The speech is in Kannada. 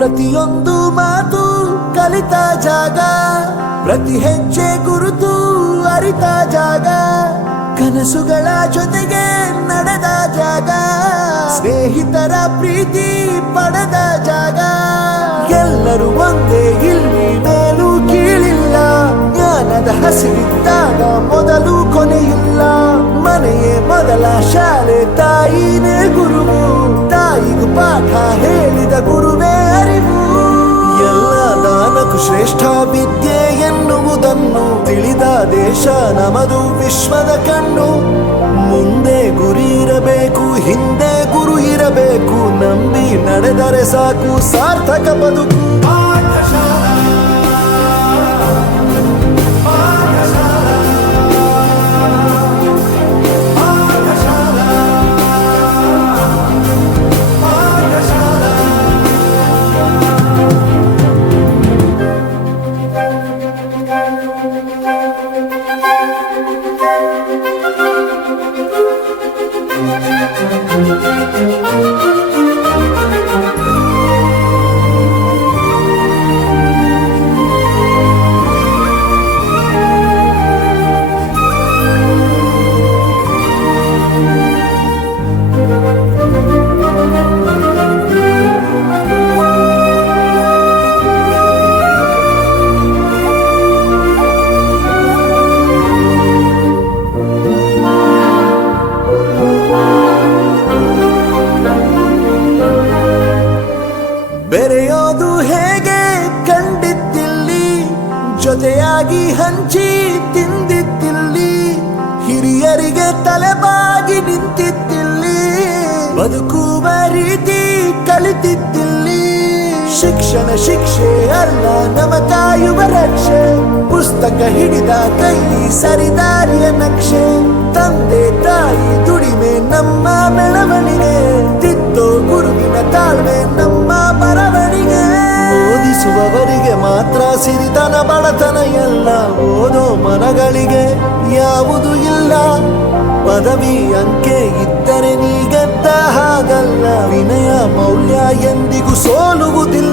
ಪ್ರತಿಯೊಂದು ಮಾತು ಕಲಿತ ಜಾಗ, ಪ್ರತಿ ಹೆಜ್ಜೆ ಗುರುತು ಅರಿತ ಜಾಗ, ಕನಸುಗಳ ಜೊತೆಗೆ ನಡೆದ ಜಾಗ, ಸ್ನೇಹಿತರ ಪ್ರೀತಿ ಪಡೆದ ಜಾಗ. ಎಲ್ಲರೂ ಒಂದೇ, ಇಲ್ಲಿ ಮೇಲೂ ಕೀಳಿಲ್ಲ, ಜ್ಞಾನದ ಹಸಿವಿದ್ದಾಗ ಮೊದಲು ಕೊನೆಯಿಲ್ಲ. ಮನೆಯೇ ಮೊದಲ ಶಾಲೆ, ತಾಯಿನೇ ಗುರುವು, ತಾಯಿಗೂ ಪಾಠ ಹೇಳಿದ ಗುರುವೇ ಅರಿವು. ಎಲ್ಲ ದಾನಕ್ಕೂ ಶ್ರೇಷ್ಠ ವಿದ್ಯೆ ಎನ್ನುವುದನ್ನು ತಿಳಿದ ದೇಶ ನಮದು, ವಿಶ್ವದ ಕಣ್ಣು. ಮುಂದೆ ಗುರಿ ಇರಬೇಕು, ಹಿಂದೆ ಗುರು ಇರಬೇಕು, ನಂಬಿ ನಡೆದರೆ ಸಾಕು ಸಾರ್ಥಕ ಬದುಕು. ಬೆರೆಯೋದು ಹೇಗೆ ಕಂಡಿದ್ದಿಲ್ಲಿ, ಜೊತೆಯಾಗಿ ಹಂಚಿ ತಿಂದಿದ್ದಿಲ್ಲಿ, ಹಿರಿಯರಿಗೆ ತಲೆಬಾಗಿ ನಿಂತಿದ್ದಿಲ್ಲಿ, ಬದುಕುವ ರೀತಿ ಕಲಿತಿದ್ದಿಲ್ಲಿ. ಶಿಕ್ಷಣ ಶಿಕ್ಷೆ ಅಲ್ಲ, ನಮ ಕಾಯುವ ರಕ್ಷೆ, ಪುಸ್ತಕ ಹಿಡಿದ ಕೈ ಸರಿದಾರಿಯ ನಕ್ಷೆ. ತಂದೆ ತಾಯಿ ದುಡಿಮೆ ನಮ್ಮ ಬೆಳವಣಿಗೆ, ತಿದ್ದೋ ಗುರುವಿನ ತಾಳ್ಮೆ ನಮ್ಮ ಬರವಣಿಗೆ. ಓದಿಸುವವರಿಗೆ ಮಾತ್ರ ಸಿರಿತನ ಬಡತನ ಎಲ್ಲ, ಓದೋ ಮನಗಳಿಗೆ ಯಾವುದು ಇಲ್ಲ. ಪದವಿ ಅಂಕೆ ಇದ್ದರೆ ನೀ ಗೆದ್ದ ಹಾಗಲ್ಲ, ವಿನಯ ಮೌಲ್ಯ ಎಂದಿಗೂ ಸೋಲುವುದಿಲ್ಲ.